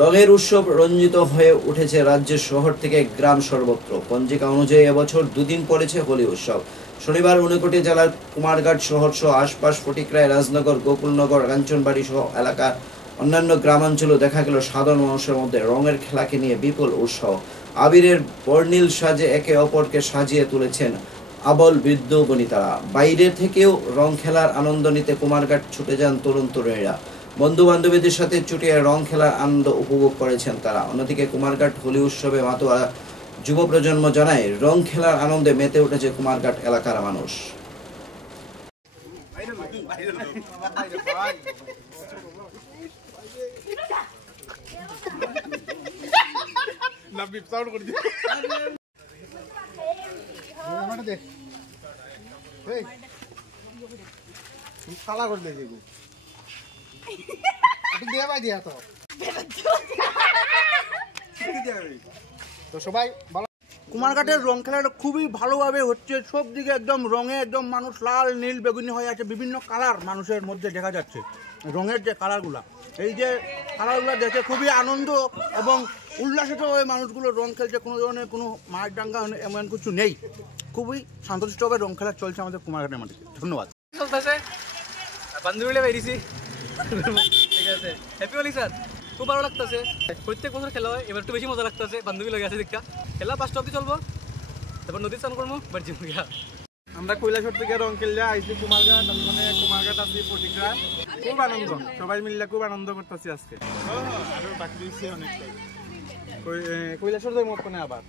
রঙের উৎসব রঞ্জিত হয়ে উঠেছে রাজ্যের শহর থেকে গ্রাম সর্বত্র। পঞ্জিকা অনুযায়ী এবছর দুদিন পড়েছে হোলি উৎসব। শনিবার ঊনকোটি জেলার কুমারঘাট শহর সহ আশপাশ ফটিকরায়, রাজনগর, গোকুলনগর, কাঞ্চনবাড়ি সহ এলাকার অন্যান্য গ্রামাঞ্চলেও দেখা গেল সাধারণ মানুষের মধ্যে রঙের খেলাকে নিয়ে বিপুল উৎসাহ। আবিরের বর্ণিল সাজে একে অপরকে সাজিয়ে তুলেছেন আবল বৃদ্ধ বনিতারা। বাইরে থেকেও রং খেলার আনন্দ নিতে কুমারঘাট ছুটে যান তরুণ তরুণীরা। বন্ধু বান্ধবীদের সাথে চুটিয়ে রং খেলার আনন্দ উপভোগ করেছেন তারা। অন্যদিকে কুমারঘাট হোলি উৎসবে মাতোয়ারা যুব প্রজন্ম জানায়, রং খেলার আনন্দে মেতে উঠেছে কুমারঘাট এলাকার মানুষ। তো সবাই কুমারঘাটের রং খেলাটা খুবই ভালোভাবে হচ্ছে। সব দিকে একদম রঙে একদম মানুষ লাল, নীল, বেগুনি হয়ে আছে। বিভিন্ন কালার মানুষের মধ্যে দেখা যাচ্ছে। রঙের যে কালারগুলা, এই যে কালারগুলো দেখে খুবই আনন্দ এবং উল্লাসিত হয়ে মানুষগুলো রং খেলছে। কোনো ধরনের কোনো মার ডাঙ্গা এমন কিছু নেই। খুবই শান্তশিষ্টভাবে রং খেলা চলছে আমাদের কুমারঘাটের মাটিতে। ধন্যবাদ। চলতেছে বান্ধবীরা বেরিয়েছি, ঠিক আছে। হ্যাপি হোলি স্যার, খুব ভালো লাগতেছে। প্রত্যেক বছর খেলা হয়, এবার একটু বেশি মজা লাগতেছে। বান্ধবী লাগে আছে দেখা খেলা 5টা অব্দি চলবো, তারপর নদীর স্নান করবো, বাড়ি যাবো। আমরা কৈলাসর থেকে রং খেললে আইসি কুমারঘাট, মানে কুমারঘাট আছি প্রতিক্রিয়া। খুব আনন্দ, সবাই মিললে খুব আনন্দ করতেছি আজকে। আরো বাকি দিয়েছি অনেকটাই। কৈলাসর যাই মনে আবার